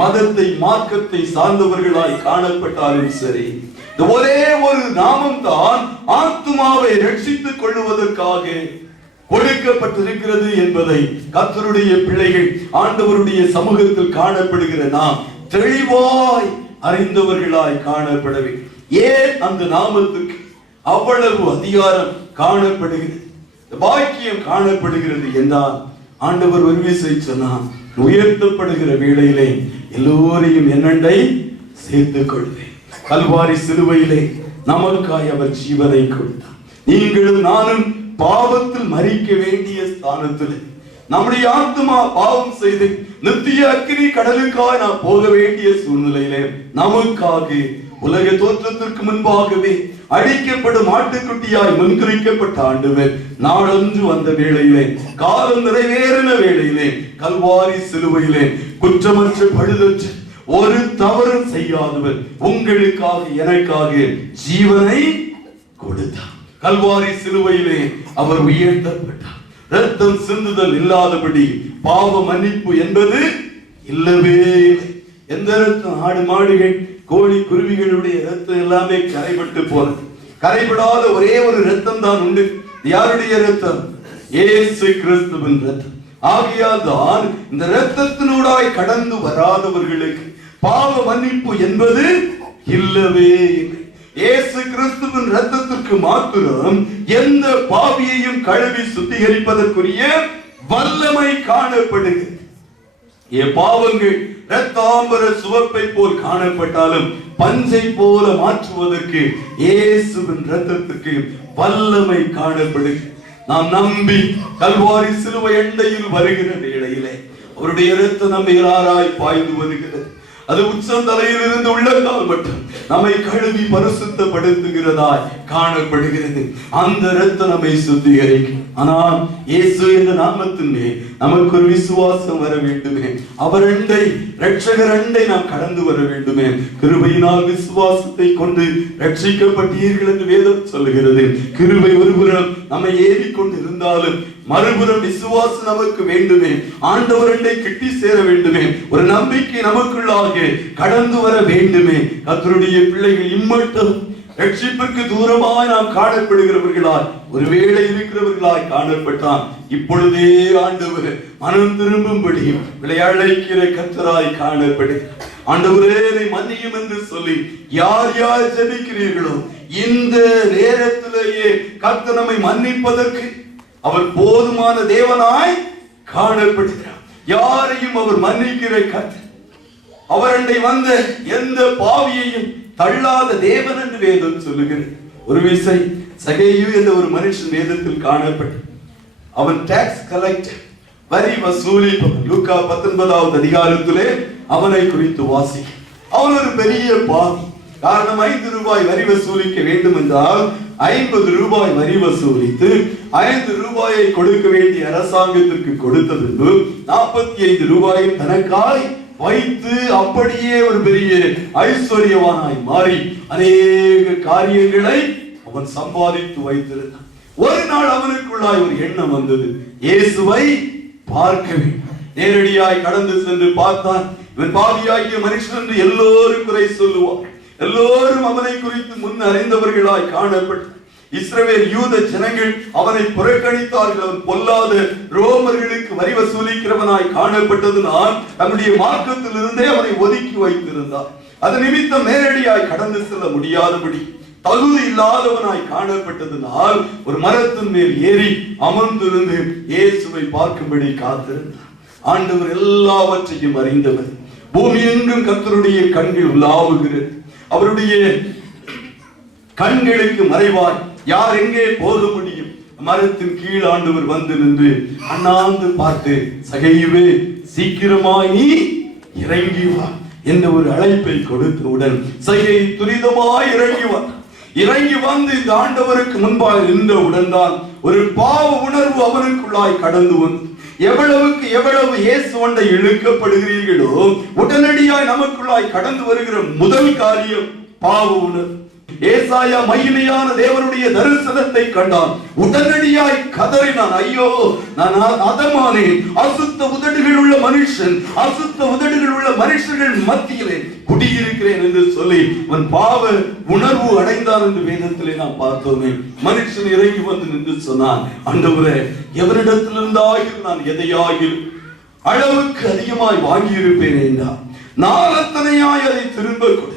மதத்தை மார்க்கத்தை சார்ந்தவர்களாய் காணப்பட்டாலும் சரி, இந்த ஒரே ஒரு நாமம் தான் ஆத்துமாவை ரட்சித்துக் கொள்வதற்காக கொடுக்கப்பட்டிருக்கிறது என்பதை கர்த்தருடைய பிள்ளைகள் ஆண்டவருடைய சமூகத்தில் காணப்படுகிற நாம் தெளிவாய் அறிந்தவர்களாய் காணப்படவே. ஏன் அந்த நாமத்துக்கு அவ்வளவு அதிகாரம் காணப்படுகிறது, பாக்கியம் காணப்படுகிறது என்றால், ஆண்டவர் ஒரு விசை சொன்னார், உயர்த்தப்படுகிற வேளையிலே எல்லோரையும் என்னண்டை சேர்த்துக் கொள்வேன். கல்வாரி சிலுவையிலே நமக்காய் அவர் ஜீவனை கொடுத்தார். நீங்களும் நானும் பாவத்தில் மரிக்க வேண்டிய ஸ்தானத்தில் நம்முடைய ஆத்துமா பாவம் செய்து நித்திய அக்கினி கடலுக்காய் நாம் போக வேண்டிய சூழ்நிலையிலே நமக்காக உலக தோற்றத்திற்கு முன்பாகவே அழிக்கப்படும் ஆட்டுக்குட்டியாய் முன்குறிக்கப்பட்ட ஆண்டவர் நாளன்று வந்த வேளையிலே, காலம் நிறைவேறின வேளையிலே, கல்வாரி சிலுவையிலே குற்றமற்ற பழுதற்ற ஒரு தவறும் செய்யாதவர் உங்களுக்காக எனக்காக ஜீவனை கொடுத்தார். கல்வாரி சிலுவையிலே அவர் உயர்த்தப்பட்டார். ரத்தம் சிந்துதல் இல்லாதபடி பாவ மன்னிப்பு என்பது இல்லவே இல்லை. எந்த ரத்தம்? ஆடு மாடுகள் கோழி குருவிகளுடைய ரத்தம் எல்லாமே கரைபட்டு போனது. கரைபடாத ஒரே ஒரு ரத்தம் தான் உண்டு. யாருடைய ரத்தம்? இயேசு கிறிஸ்துவின் ரத்தம். ஆகையால் தான் இந்த ரத்தத்தினூடாய் கடந்து வராதவர்களுக்கு பாவ மன்னிப்பு என்பது இல்லவே இல்லை. இயேசு கிறிஸ்துவின் ரத்தத்திற்கு மாத்திரம் எந்த பாவியையும் கழுவி சுத்திகரிப்பதற்குரிய வல்லமை காணப்படுகிறது. என் பாவங்கள் இரத்தாம்பர சுவப்பை போல் காணப்பட்டாலும் பஞ்சை போல மாற்றுவதற்கு இயேசுவின் ரத்தத்துக்கு வல்லமை காணப்படுகிறது. நாம் நம்பி கல்வாரி சிலுவை எண்டையில் வருகிற வேளையிலே அவருடைய இரத்தம் நம்ம யாராய் பாய்ந்து வருகிறது. அது உச்சந்தலையில் இருந்து உள்ளங்கால் மட்டும் நம்மை கழுவி பரிசுத்தப்படுத்துகிறதாய் காணப்படுகிறது. அந்த இரத்தம் நம்மை சுத்திகரிக்கும். ஆனால் இயேசு என்ற நாமத்தின் மேல் நமக்கு ஒரு விசுவாசம் வர வேண்டுமே. அவர் அண்டை, இரட்சகர் அண்டை நாம் கடந்து வர வேண்டுமே. கிருபையினால் விசுவாசத்தை கொண்டு ரட்சிக்கப்பட்டீர்கள் என்று வேதம் சொல்லுகிறது. கிருபை ஒருபுறம் நம்மை ஏறிக்கொண்டு இருந்தாலும் மறுபுறம் விசுவாசம் நமக்கு வேண்டுமே. ஆண்டவர் அண்டை கிட்டி சேர வேண்டுமே. ஒரு நம்பிக்கை நமக்குள்ளாக கடந்து வர வேண்டுமே. கர்த்தருடைய பிள்ளைகள் இம்மட்டும் ரட்சிப்புக்கு தூரமாய் நாம் காணப்படுகிறவர்களாய் ஒருவேளை இருக்கிறவர்களாய் காணப்பட்டான் இப்பொழுதே ஆண்டவர் மனம் திரும்பும்படி விளையாழைக்கிற கர்த்தராய் காணப்படுகிறார். ஆண்டவரே மன்னியும் என்று சொல்லி யார் யார் ஜெபிக்கிறீர்களோ இந்த நேரத்திலேயே கர்த்தர் நம்மை மன்னிப்பதற்கு அவர் போதுமான தேவனாய் காணப்படுகிறார். யாரையும் அவர் மன்னிக்கிற கர்த்தர். அவர் அண்டை வந்த எந்த பாவியையும் தள்ளாத தேவன் என்று வேதம் சொல்லுகிறது. ஒரு விசை சகேயு என்ற ஒரு மனுஷன் வேதத்தில் காணப்பட்டு அவன் டாக்ஸ் கலெக்டர், வரி வசூலிப்பவன். லூக்கா 19வது அதிகாரத்திலே அவனை குறித்து வாசி. அவன் ஒரு பெரிய பாவி. காரணம் 5 ரூபாய் வரி வசூலிக்க வேண்டும் என்றால் 50 ரூபாய் வரி வசூலித்து 5 ரூபாயை கொடுக்க வேண்டிய அரசாங்கத்திற்கு கொடுத்தது 45 ரூபாயை தனக்காய் வைத்து அப்படியே ஒரு பெரிய ஐஸ்வர்யவானாய் மாறி அநேக காரியங்களை அவன் சம்பாதித்து வைத்திருந்தான். ஒரு நாள் அவனுக்குள்ளாய் ஒரு எண்ணம் வந்தது, இயேசுவை பார்க்க வேண்டும். நேரடியாய் கடந்து சென்று பார்த்தான். இவன் பாவியாகிய மனுஷன் என்று எல்லோரும் குறை சொல்லுவார். எல்லோரும் அவனை குறித்து முன் அறிந்தவர்களாய் காணப்பட்டு இஸ்ரவேல் யூத ஜனங்கள் அவனை புறக்கணித்தார்கள். அவன் பொல்லாத ரோமர்களுக்கு வரி வசூலிக்கிறவனாய் காணப்பட்டதுனால் தன்னுடைய மார்க்கத்தில் இருந்தே அவனை ஒதுக்கி வைத்திருந்தார். அது நிமித்தம் நேரடியாய் கடந்து செல்ல முடியாதபடி தகுதி இல்லாதவனாய் காணப்பட்டதனால் ஒரு மரத்தின் மேல் ஏறி அமர்ந்திருந்து இயேசுவை பார்க்கும்படி காத்திருந்தார். ஆண்டவர் எல்லாவற்றையும் அறிந்தவர். பூமி எங்கும் கர்த்தருடைய கண்கள் உலாவுகிறது. அவருடைய கண்களுக்கு மறைவாய் யார் எங்கே போக முடியும்? மரத்தின் கீழ் ஆண்டவர் வந்து நின்று அண்ணாந்து பார்த்து, சகையுவே சீக்கிரமாய் நீ இறங்கி வா என்ற ஒரு அழைப்பை கொடுத்தவுடன் சகை துரிதமாய் இறங்கி வா. இறங்கி வந்து இந்த ஆண்டவருக்கு முன்பாக நின்றவுடன் தான் ஒரு பாவ உணர்வு அவனுக்குள்ளாய் கடந்து வந்து, எவ்வளவுக்கு எவ்வளவு இயேசுவண்டை இழுக்கப்படுகிறீர்களோ உடனடியாய் நமக்குள்ளாய் கடந்து வருகிற முதல் காரியம் பாவ உணர்வு. ஏசாயா மகிமையான தேவனுடைய தரிசனத்தை கண்டான். உடனடியாய் கதறினான், ஐயோ நான் அதமானேன், அசுத்த உதடுகள் உள்ள மனுஷன், அசுத்த உதடுகள் உள்ள மனுஷர்கள் மத்தியிலே குடியிருக்கிறேன் என்று சொல்லி அவன் பாவ உணர்வு அடைந்தான் என்று வேதத்திலே நாம் பார்த்தோமே. மனுஷன் இறங்கி வந்து நின்று சொன்னான், ஆண்டவரே எவரிடத்திலிருந்தாகிலும் நான் எதையாகிலும் அளவுக்கு அதிகமாய் வாங்கி இருப்பேன் என்றார். நான் அத்தனையாய் அதை திரும்ப கொடுக்கிறேன்,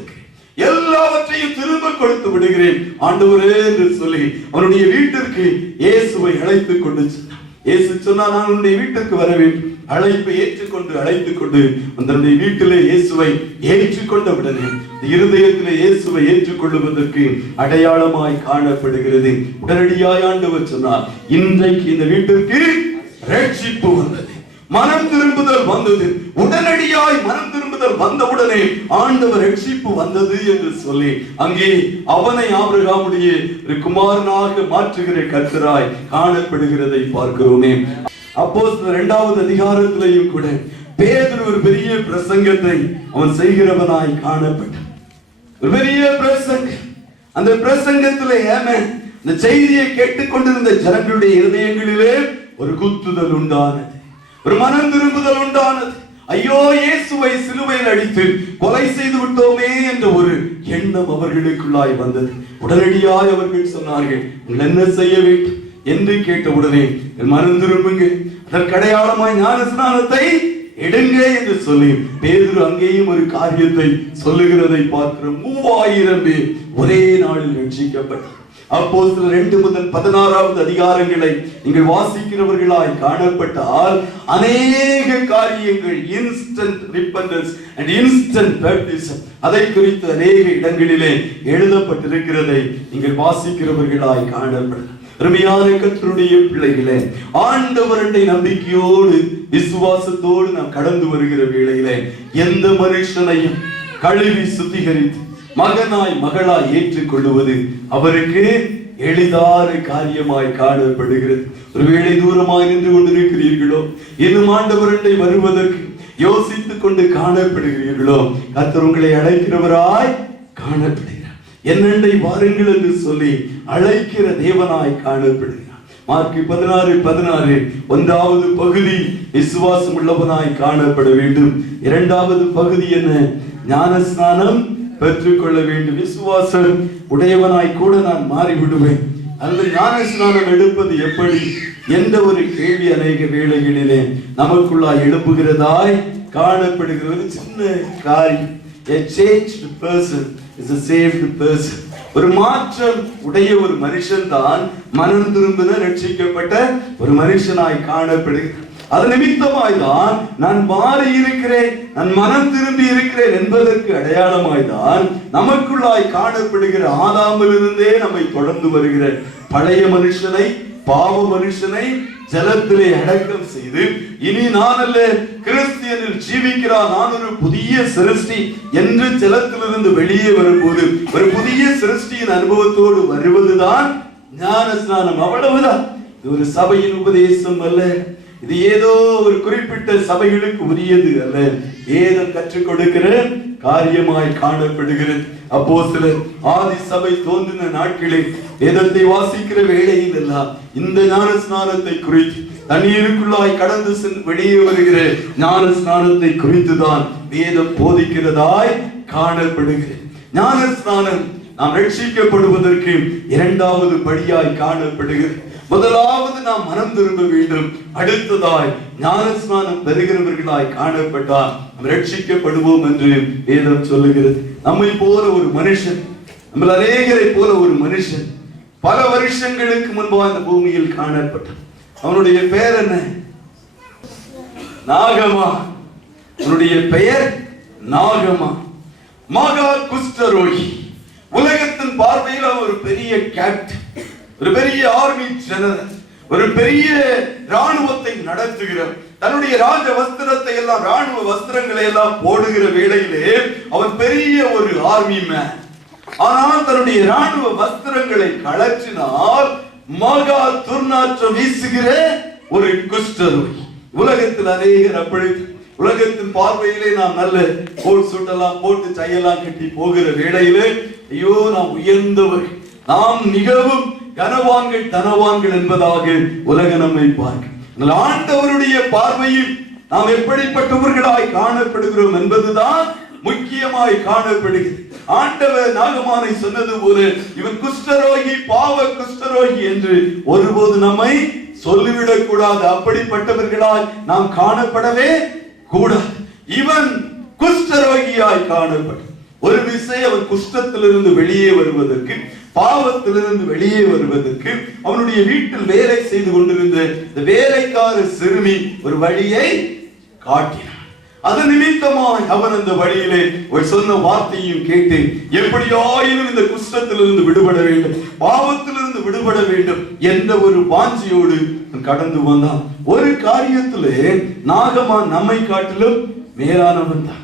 எல்லாவற்றையும் திரும்ப கொடுத்து விடுகிறேன் ஆண்டவரே என்று சொல்லி அவனுடைய வீட்டிற்கு இயேசுவை அழைத்துக் கொண்டு சொன்னான். இயேசு சொன்னார், நான் உன்னுடைய வீட்டுக்கு வர வேண்டும். அழைப்பை அழைத்துக் கொண்டு தன்னுடைய வீட்டிலே இயேசுவை ஏற்றுக்கொண்ட உடனே இருதயத்திலே இயேசுவை ஏற்றுக்கொள்வதற்கு அடையாளமாய் காணப்படுகிறது. உடனடியாய் ஆண்டவர் சொன்னார், இன்றைக்கு இந்த வீட்டிற்கு ரட்சிப்பு வந்தது, மனம் திரும்புதல் வந்தது. உடனடியாய் மனம் திரும்புதல் வந்தவுடனே ஆண்டவர் ரட்சிப்பு வந்தது என்று சொல்லி அங்கே அவனை ஆபிரகாமுடைய குமாரனாக மாற்றுகிற கர்த்தராய் காணப்படுகிறதை பார்க்கிறோமே. அப்போஸ்தலர் 2வது அதிகாரத்திலேயும் கூட பேதுரு ஒரு பெரிய பிரசங்கத்தை அவன் செய்கிறவனாய் காணப்பட்டான். ஒரு பெரிய பிரசங்கம். அந்த பிரசங்கத்திலே இந்த செய்தியை கேட்டுக்கொண்டிருந்த ஜனங்களுடைய இருதயங்களிலே ஒரு குத்துதல் உண்டானது, ஒரு மனம் திரும்புதல் உண்டானது. ஐயோ, இயேசுவை சிலுவையில் அடித்து கொலை செய்து விட்டோமே என்ற ஒரு எண்ணம் அவர்களுக்குள்ளாய் வந்தது. உடனடியாய் அவர்கள் சொன்னார்கள், என்ன செய்ய வேண்டும் என்று கேட்டவுடனே மனம் திரும்புங்க, அதற்கு அடையாளமாய் ஞான ஸ்நானத்தை எடுங்க என்று சொல்லி பேதுரு அங்கேயும் ஒரு காரியத்தை சொல்லுகிறதை பார்க்கிறோம். 3000 பேர் ஒரே நாளில் ரட்சிக்கப்பட்டார். அப்போஸ்தலர் 2 முதல் 16வது அதிகாரங்களை நீங்கள் வாசிக்கிறவர்களாய் காணப்பட்டால் அநேக காரியங்கள், instant repentance and instant baptism, அதை குறித்து அநேக இடங்களிலே எழுதப்பட்டிருக்கிறதை நீங்கள் வாசிக்கிறவர்களாய் காணப்பட்டால், அருமையான கர்த்தருடைய பிள்ளைகளே, ஆண்டவருடைய நம்பிக்கையோடு விசுவாசத்தோடு நாம் கடந்து வருகிற வேளையிலே எந்த மனுஷனையும் கழுவி சுத்திகரித்து மகனாய் மகளாய் ஏற்றுக்கொள்வது அவருக்கு எளிதான காரியமாய் காணப்படுகிறது. ஒருவேளை தூரமாய் நின்று கொண்டிருக்கிறீர்களோ, இன்னும் ஆண்டவருடைய வருவதற்கு யோசித்துக் கொண்டு காணப்படுகிறீர்களோ, கர்த்தர் உங்களை அழைக்கிறவராய் காணப்படுகிறார். என்னண்டை வாருங்கள் என்று சொல்லி அழைக்கிற தேவனாய் காணப்படுகிறார். மார்க் 16:16 1வது பகுதி விசுவாசம் உள்ளவனாய் காணப்பட வேண்டும். 2வது பகுதி என்ன? ஞானஸ்நானம் பெற்றுக்கொள்ள வேண்டும். விசுவாசம் உடையவனாய் கூட நான் மாறிவிடுவேன், அந்த ஞானஸ்நானம் எடுப்பது எப்படி என்ற ஒரு கேள்வி அநேக வேளைகளிலே நமக்குள்ளாய் எழுப்புகிறதாய் காணப்படுகிறது. சின்ன காரியம். A changed person is a saved person. ஒரு மாற்றம் உடைய ஒரு மனுஷன் தான் மனம் திரும்பின ரட்சிக்கப்பட்ட ஒரு மனுஷனாய் காணப்படுகிறார். அது நிமித்தமாய் தான் நான் மாறி இருக்கிறேன், நான் மனம் திரும்பி இருக்கிறேன் என்பதற்கு அடையாளமாய் தான் நமக்குள்ளாய் காணப்படுகிற ஆதாமிலிருந்தே நம்மை தொடர்ந்து வருகிற பழைய மனுஷனை, பாவ மனுஷனை ஜலத்திலே அடக்கம் செய்து, இனி நான் அல்ல கிறிஸ்தியனில் ஜீவிக்கிறார், நான் ஒரு புதிய சிருஷ்டி என்று ஜலத்திலிருந்து வெளியே வரும்போது ஒரு புதிய சிருஷ்டியின் அனுபவத்தோடு வருவதுதான் ஞான ஸ்நானம். அவ்வளவுதான். இது ஒரு சபையின் உபதேசம் அல்ல, இது ஏதோ ஒரு குறிப்பிட்ட சபைகளுக்கு உரியது அல்ல, வேதம் கற்றுக் கொடுக்கிற காரியமாய் காணப்படுகிறது. அப்போஸ்தலர் ஆதி சபை தோன்றின நாட்களில் வேதத்தை வாசிக்கிற வேளையில் எல்லாம் இந்த ஞான ஸ்நானத்தை குறித்து, தண்ணீருக்குள்ளாய் கடந்து வெளியே வருகிற ஞான ஸ்நானத்தை குறித்துதான் வேதம் போதிக்கிறதாய் காணப்படுகிறது. ஞான ஸ்நானம் நாம் ரட்சிக்கப்படுவதற்கு 2வது படியாய் காணப்படுகிறது. முதலாவது நாம் மனம் திரும்ப வேண்டும், அடுத்ததாய் ஞானஸ்நானம் பெறுகிறவர்களாய் காணப்பட்டால் ரட்சிக்கப்படுவோம் என்று வேதம் சொல்லுகிறது. நம்மை போல ஒரு மனுஷன், நம்ம அநேகரை போல ஒரு மனுஷன் பல வருஷங்களுக்கு முன்பாக இந்த பூமியில் காணப்பட்டான். அவனுடைய பெயர் என்ன? நாகமா. அவனுடைய பெயர் நாகமா. மகா குஷ்டரோகி. உலகத்தின் பார்வையில் அவன் ஒரு பெரிய கேப்டன், ஒரு பெரிய ஆர்மி ஜெனரல், ஒரு பெரிய ராணுவத்தை நடத்துகிறார். தன்னுடைய ராஜ வஸ்திரத்தை எல்லாம், ராணுவ வஸ்திரங்களை எல்லாம் போடுகிற வேளையிலே அவன் பெரிய ஒரு ஆர்மி மேன், ஆனால் தன்னுடைய ராணுவ வஸ்திரங்களை கழற்றினால் மகா துர்நாற்றம் வீசுகிற ஒரு குஷ்டரோகி. உலகத்தில் அநேகர் அப்படி, உலகத்தின் பார்வையிலே நாம் நல்ல கோட் சூட்டெல்லாம் போட்டு கையெல்லாம் கட்டி போகிற வேளையிலே ஐயோ நாம் உயர்ந்தவர்கள், நாம் மிகவும் கனவான்கள் தனவான்கள் என்பதாக உலக நம்மை பார்க்க. ஆண்டவருடைய பார்வையில் நாம் எப்படிப்பட்டவர்களாய் காணப்படுகிறோம் என்பதுதான் முக்கியமாய் காணப்படுகிறது. ஆண்டவர் நாகமானை சொன்னது போல இவன் குஷ்டரோகி, பாவ குஷ்டரோகி என்று ஒருபோது நம்மை சொல்லிவிடக் கூடாது. அப்படிப்பட்டவர்களாய் நாம் காணப்படவே கூடாது. இவன் குஷ்டரோகியாய் காணப்படும். ஒரு விஷயம், அவன் குஷ்டத்திலிருந்து வெளியே வருவதற்கு, பாவத்திலிருந்து வெளியே வருவதற்கு அவனுடைய வீட்டில் வேலை செய்து கொண்டிருந்த இந்த வேலைக்கார சிறுமி ஒரு வழியை காட்டினான். அது நிமித்தமாய் அவன் அந்த வழியிலே ஒரு சொன்ன வார்த்தையும் கேட்டு எப்படியாயினும் இந்த குஷ்டத்திலிருந்து விடுபட வேண்டும், பாவத்திலிருந்து விடுபட வேண்டும் என்ற ஒரு வாஞ்சியோடு கடந்து வந்தான். ஒரு காரியத்திலே நாகமான் நம்மை காட்டிலும் மேலானவன் தான்.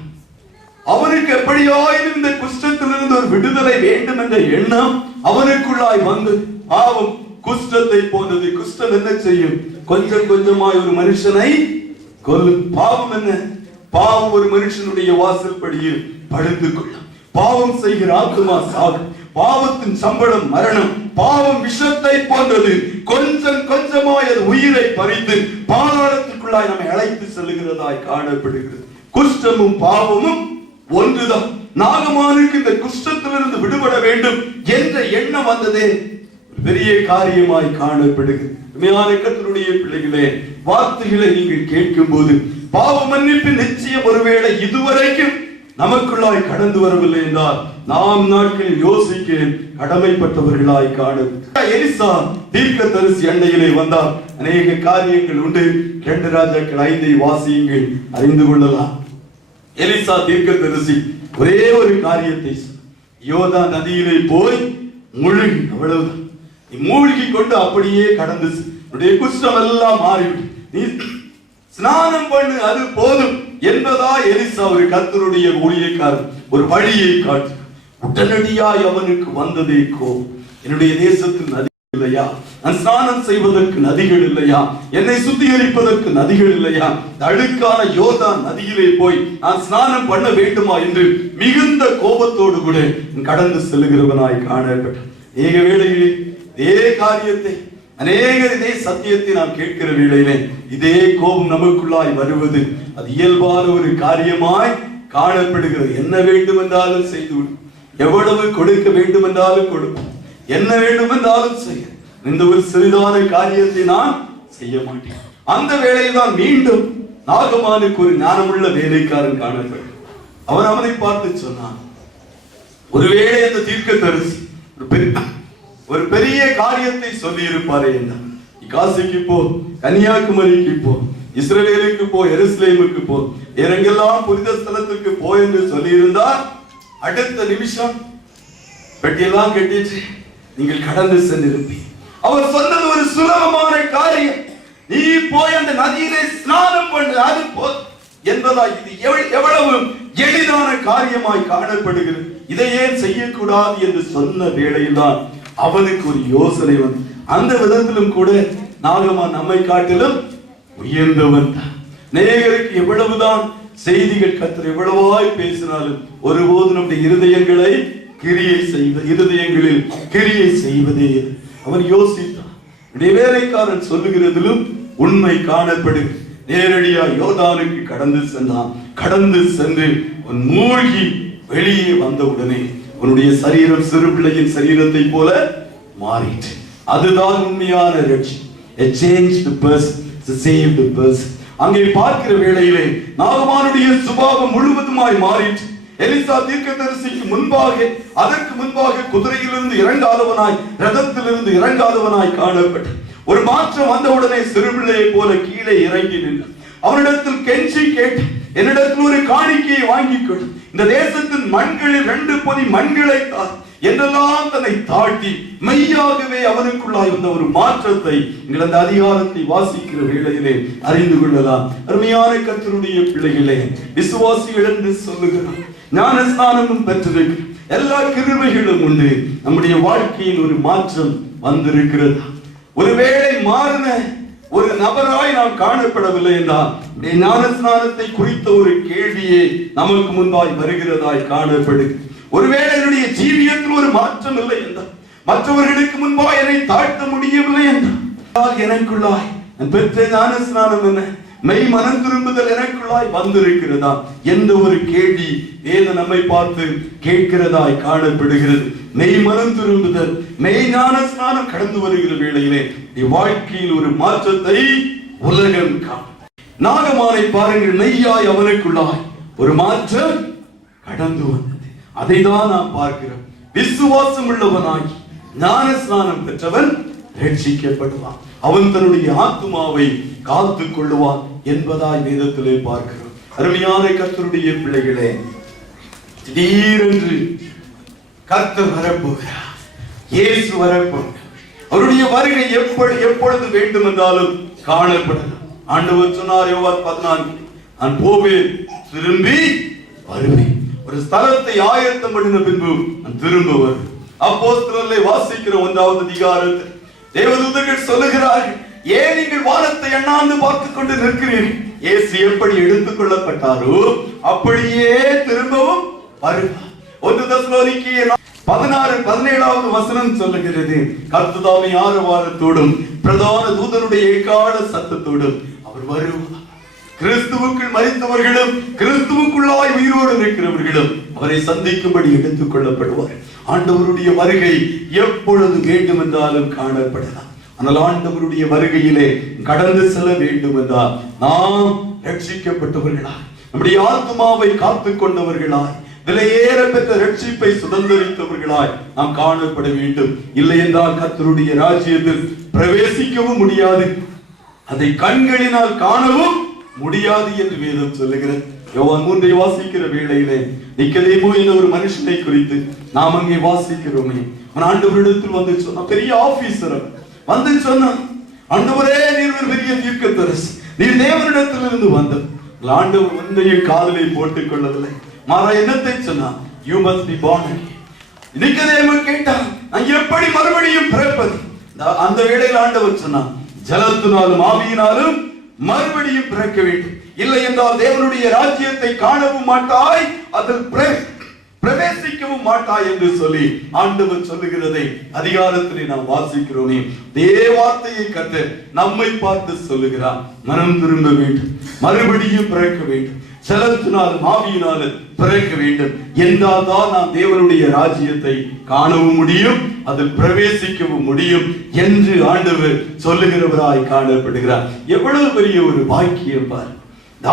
அவனுக்கு எப்படியாயினும் இந்த குஷ்டத்திலிருந்து ஒரு விடுதலை வேண்டும் என்ற எண்ணம் அவனுக்குள்ளாய் வந்து, பாவம் குஷ்டத்தை போன்றது. குஷ்டம் என்ன செய்யும்? கொஞ்சம் கொஞ்சமாய் ஒரு மனுஷனை கொல்லும். பாவம் என்ன? பாவம் ஒரு மனுஷனுடைய வாசல் படியில் படுத்து கொள்ளும். பாவம் செய்கிற ஆத்துமா சாகும். பாவத்தின் சம்பளம் மரணம். பாவம் விஷத்தை போன்றது. கொஞ்சம் கொஞ்சமாய் அது உயிரை பறித்து பாதாளத்துக்குள்ளாய் நம்மை அழைத்து செல்லுகிறதாய் காணப்படுகிறது. குஷ்டமும் பாவமும் ஒன்றுதான். நாகமானுக்கு இந்த குஷ்டத்திலிருந்து விடுபட வேண்டும் என்ற எண்ணம் வந்ததே பெரிய காரியமாய் காணப்படுகிறது. கர்த்தருடைய பிள்ளைகளே, வார்த்தைகளை நீங்கள் கேட்கும் போது பாவ மன்னிப்பு நிச்சயம் ஒருவேளை இதுவரைக்கும் நமக்குள்ளாய் கடந்து வரவில்லை என்றால் நாம் நாட்களில் யோசிக்க கடமைப்பட்டவர்களாய் காணும். எலிசா தீர்க்கதரிசி அண்டையிலே வந்தார். அநேக காரியங்கள் உண்டு. 2 ராஜாக்கள் 5 வாசியுங்கள், அறிந்து கொள்ளலாம். எலிசா தீர்க்கதரிசி ஒரே ஒரு காரியத்தை, யோர்தான் நதியிலே போய் மூழ்கி, அவ்வளவுதான். நீ மூழ்கி கொண்டு அப்படியே கடந்து உன்னுடைய குஷ்டம் எல்லாம் மாறிவிடும், நீ ஸ்நானம் பண்ணு, அது போதும் என்பதா எலிசா ஒரு கர்த்தருடைய ஊழியக்காரர் ஒரு வழியை காட்டு. உடனடியாய் அவனுக்கு வந்ததே கோபம். என்னுடைய தேசத்தில் நதி இல்லையா? நான் ஸ்நானம் செய்வதற்கு நதிகள் இல்லையா? என்னை சுத்திகரிப்பதற்கு நதிகள் இல்லையா? அழுக்கான யோர்தான் நதியிலே போய் நான் ஸ்நானம் பண்ண வேண்டுமா என்று மிகுந்த கோபத்தோடு கூட கடந்து செல்லுகிறவனாய் காணப்பட்டான். ஏக வேளையிலே இதே காரியத்தை, அநேக இதே சத்தியத்தை நாம் கேட்கிற வேளையிலே இதே கோபம் நமக்குள்ளாய் வருவது அது இயல்பான ஒரு காரியமாய் காணப்படுகிறது. என்ன வேண்டும் என்றாலும் செய்துவிடும், எவ்வளவு கொடுக்க வேண்டும் என்றாலும் கொடுப்போம், என்ன வேண்டும் என்றாலும் செய்ய. இந்த ஒரு சிறிதான காரியத்தை நான் செய்ய மாட்டேன். அந்த வேளையில் தான் மீண்டும் நாகமானுக்கு ஒரு ஞானமுள்ள வேலைக்காரன் காணப்பட்டான். அவன் அவனை பார்த்து சொன்னான், ஒருவேளை அந்த தீர்க்கதரிசி ஒரு பெரிய காரியத்தை சொல்லி இருப்பாரே என்றான். காசிக்கு போ, கன்னியாகுமரிக்கு போ, இஸ்ரவேலுக்கு போ, எருசலேமுக்கு போ, எங்கெல்லாம் புனித ஸ்தலத்துக்கு போ என்று சொல்லி இருந்தார். அடுத்த நிமிஷம் பெட்டியெல்லாம் கட்டிச்சு நீங்கள் கடந்து சென்றிருப்பீங்க. அவர் சொன்னது ஒரு சுலபமான காரியம், நீ போய் அந்த நதியிலே ஸ்நானம் பண்ணு, அது போ என்பதாய். இது எவ்வளவு எளிதான காரியமாய் காணப்படுகிறது. இதை ஏன் செய்யக்கூடாது என்று சொன்ன வேளையில் தான் அவனுக்கு ஒரு யோசனை வந்து, அந்த விதத்திலும் கூட நாகமான் நம்மை காட்டிலும் உயர்ந்தவன் தான். நேயருக்கு எவ்வளவுதான் செய்திகள் கர்த்தர் எவ்வளவாய் பேசினாலும் ஒருபோது நம்முடைய இருதயங்களை இருதயங்களில் கிரியை செய்வதே. அவன் யோசித்தான். வேலைக்காரன் சொல்லுகிறதிலும் உண்மை காணப்படும். நேரடியா யோர்தானுக்கு கடந்து சென்றான். கடந்து சென்று அவன் மூழ்கி வெளியே வந்தவுடனே உன்னுடைய சரீரம் சிறு பிள்ளையின் சரீரத்தை போல மாறிற்று. அதுதான் உண்மையான ரட்சிப்பு. A changed person, a saved person. அங்கே பார்க்கிற வேளையிலே நாகமானுடைய சுபாவம் முழுவதுமாய் மாறிற்று. எலிசா தீர்க்கதரிசிக்கு முன்பாக, அதற்கு முன்பாக குதிரையிலிருந்து இறங்காதவனாய், ரதத்திலிருந்து இறங்காதவனாய் காணப்பட்ட ஒரு மாற்றம் வந்தவுடனே சிறுபிள்ளையை போல கீழே இறங்கி நின்றான். அவனிடத்தில் கெஞ்சி கேட்டு, என்னிடத்தில் ஒரு காணிக்கையை வாங்கிக் கொடு, இந்த தேசத்தின் மண்களில் 2 பொதி மண்களை தார் என்றெல்லாம் தன்னை தாழ்த்தி மெய்யாகவே அவனுக்குள்ளாய் வந்த ஒரு மாற்றத்தை நீங்கள் அந்த அதிகாரத்தை வாசிக்கிற வேளையிலே அறிந்து கொள்ளலாம். அருமையான கர்த்தருடைய பிள்ளைகளே, விசுவாசிகள் என்று சொல்லுகிறார், ஞானஸ்நானமும் பெற்றிருக்கிறேன், எல்லா கிருபைகளும் உண்டு. நம்முடைய வாழ்க்கையில் ஒரு மாற்றம் வந்திருக்கிறது. ஒருவேளை மாறின ஒரு நபராய் நாம் காணப்படவில்லை என்றால் ஞானஸ்நானத்தை குறித்த ஒரு கேள்வியே நமக்கு முன்பாய் வருகிறதாய் காணப்படுகிறது. ஒருவேளை என்னுடைய ஜீவியத்தில் ஒரு மாற்றம் இல்லை என்றால், மற்றவர்களுக்கு முன்பாய் என்னை தாழ்த்த முடியவில்லை என்றால், எனக்குள்ளாய் நான் பெற்ற ஞானஸ்நானம் என்ன, மெய் மனம் திரும்புதல் எனக்குள்ளாய் வந்திருக்கிறதா என்ற ஒரு கேள்வி வேதம் நம்மை பார்த்து கேட்கிறதாய் காணப்படுகிறது. மெய் மனம் திரும்புதல், மெய் ஞானஸ்நானம் கடந்து வருகிற வேளையிலே வாழ்க்கையில் ஒரு மாற்றத்தை உலகம் காணும். நாகமானை பாருங்கள், மெய்யாய் அவனுக்குள்ளாய் ஒரு மாற்றம் கடந்து வந்தது. அதை தான் நாம் பார்க்கிறோம். விசுவாசம் உள்ளவனாய் ஞானஸ்நானம் பெற்றவன் ரட்சிக்கப்படுவான், அவன் தன்னுடைய ஆத்துமாவை காத்துக் கொள்ளுவான் என்பதாய் வேதத்திலே பார்க்கிறோம். அருமையான கர்த்தருடைய பிள்ளைகளே, திடீரென்று கர்த்தர் வரப்போகிறார், இயேசு வரப்போகிறார். அவருடைய வருகை எப்பொழுது வேண்டும் என்றாலும் காணப்படலாம். ஆண்டவர் சொன்னார் யோவான் 14, நான் போவேன், திரும்பி வருவேன், ஒரு ஸ்தலத்தை ஆயத்தம் பண்ணின பின்பு நான் திரும்ப வருவேன். அப்போஸ்தலர்களை வாசிக்கிற 1வது அதிகாரத்தில் தேவதூதர்கள் சொல்லுகிறார்கள், ஏன் நீங்கள் வானத்தை அண்ணாந்து பார்த்துக் கொண்டு நிற்கிறீர்கள்? இயேசு எப்படி எடுத்துக் கொள்ளப்பட்டாரோ அப்படியே திரும்பவும் வருவார். 1 தெசலோனிக்கேயர் 16:17 வசனம் சொல்லுகிறது, கர்த்ததாமே ஆரவாரத்தோடும் பிரதான தூதனுடைய எக்கால சத்தத்தோடும் அவர் வருவார். கிறிஸ்துவுக்குள் மரித்தவர்களும் கிறிஸ்துவுக்குள்ளாய் உயிரோடு இருக்கிறவர்களும் அவரை சந்திக்கும்படி எடுத்துக் கொள்ளப்படுவார். ஆண்டவருடைய வருகை எப்பொழுது வேண்டும் என்றாலும் காணப்படலாம். ஆனால் ஆண்டவருடைய வருகையிலே கடந்து செல்ல வேண்டும் என்றால் நாம் ரட்சிக்கப்பட்டவர்களாய், நம்முடைய ஆத்துமாவை காத்துக் கொண்டவர்களாய், விலையேற பெற்ற ரட்சிப்பை சுதந்திரித்தவர்களாய் நாம் காணப்பட வேண்டும். இல்லை என்றால் கர்த்தருடைய ராஜ்யத்தில் பிரவேசிக்கவும் முடியாது, அதை கண்களினால் காணவும் முடியாது என்று வேதம் சொல்லுகிறது. யோவான் 3 வாசிக்கிற வேளையிலே நிக்கதேமு என்ற ஒரு மனுஷனை குறித்து நாம் அங்கே வாசிக்கிறோமே, ஆண்டவரிடத்தில் வந்து சொன்ன பெரிய ஆபீசர் வந்து சொன்னான், ஆண்டவரே நீர் ஒரு பெரிய தீர்க்கதரிசி, நீர் தேவனிடத்திலிருந்து வந்தவர். ஆண்டவர் ஒன்றையும் காதலை போட்டுக் கொள்ளவில்லை, மாறா என்னத்தை சொன்னான், you must be born again. நிக்கதேமு கேட்டான், நான் எப்படி மறுபடியும் பிறப்பது? அந்த வேளையில் ஆண்டவர் சொன்னான், ஜலத்தினாலும் ஆவியினாலும் மறுபடியும் பிறக்க வேண்டும், இல்லை என்றால் தேவனுடைய ராஜ்யத்தை காணவும் மாட்டாய், அதில் பிரவேசிக்கவும் மாட்டாய் என்று சொல்லி ஆண்டவர் சொல்லுகிறதை அதிகாரத்திலே நாம் வாசிக்கிறோமே. தேவார்த்தையை கர்த்தர் நம்மை பார்த்து சொல்லுகிறார், மனம் திரும்ப வேண்டும், மறுபடியும் பிறக்க வேண்டும், ஜலத்தினாலும் ஆவியினாலும் பிறக்க வேண்டும் என்றால் தான் நாம் தேவனுடைய ராஜ்யத்தை காணவும் முடியும், அதில் பிரவேசிக்கவும் முடியும் என்று ஆண்டவர் சொல்லுகிறவராய் காணப்படுகிறார். எவ்வளவு பெரிய ஒரு பாக்கியம் பார்!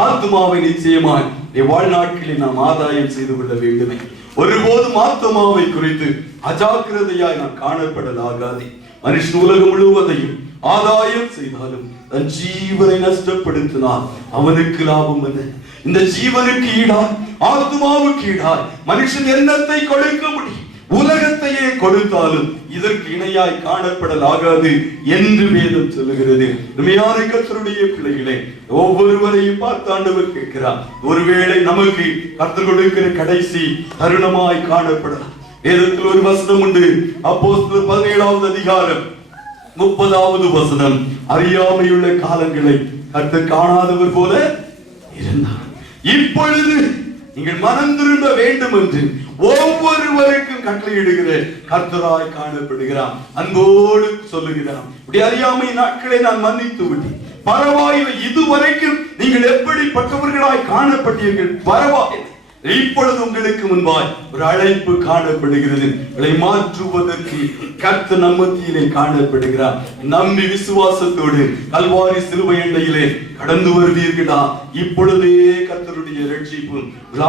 ஆத்துமாவை நிச்சயமாய் வாழ்நாட்களில் நாம் ஆதாயம் செய்து கொள்ள வேண்டுமே. ஒருபோதும் ஆத்துமாவை குறித்து அஜாக்கிரதையாய் நாம் காணப்படலாகாது. மனுஷன் உலகம் முழுவதையும் ஆதாயம் செய்தாலும் தன் ஜீவனை நஷ்டப்படுத்தினால் அவனுக்கு லாபம் என்ன? இந்த ஜீவனுக்கு ஈடாய், ஆத்துமாவுக்கு ஈடாய் மனுஷன் என்னத்தை கொடுக்க முடியும்? உலகத்தையே கொடுத்தாலும் இதற்கு இணையாய் காணப்படலாகாது என்று வேதம் சொல்லுகிறது. உண்மையான கர்த்தருடைய பிள்ளைகளே, ஒவ்வொருவரையும் பார்த்து ஆண்டவர் கேட்கிறார், ஒருவேளை நமக்கு கர்த்தர் கொடுக்கிற கடைசி தருணமாய் காணப்படலாம். வேதத்தில் ஒரு வசனம் உண்டு, அப்போஸ்தலர் 17வது அதிகாரம் 30வது வசனம், அறியாமையுள்ள காலங்களை கர்த்தர் காணாதவர் போல இருந்தார், இப்பொழுது நீங்கள் மனம் திரும்ப வேண்டும் என்று ஒவ்வொருவருக்கும் கட்டளையிடுகிற கர்த்தராய் காணப்படுகிறார். அன்போடு சொல்லுகிறார், அறியாமை நாட்களை நான் மன்னித்து விட்டேன், பரவாயில்லை, இதுவரைக்கும் நீங்கள் எப்படிப்பட்டவர்களாய் காணப்பட்டீர்கள், பரவாயில்லை, இப்பொழுது உங்களுக்கு முன்பாய் ஒரு அழைப்பு காணப்படுகிறது, அதை மாற்றுவதற்கு கர்த்தர் நம் மத்தியிலே காணப்படுகிறார். நம்பி விசுவாசத்தோடு கல்வாரி சிலுவை எண்ணெயிலே கடந்து வருவீர்களா? இப்பொழுதே கர்த்தருடைய ரட்சிப்பு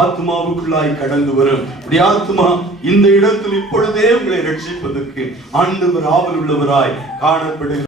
ஆத்மாவுக்குள்ளாய் கடந்து வரும். ஆத்மா இந்த இடத்தில் இப்பொழுதே உங்களை ரட்சிப்பதற்கு ஆண்டவர் ஆவல் உள்ளவராய் காணப்படுகிறார்.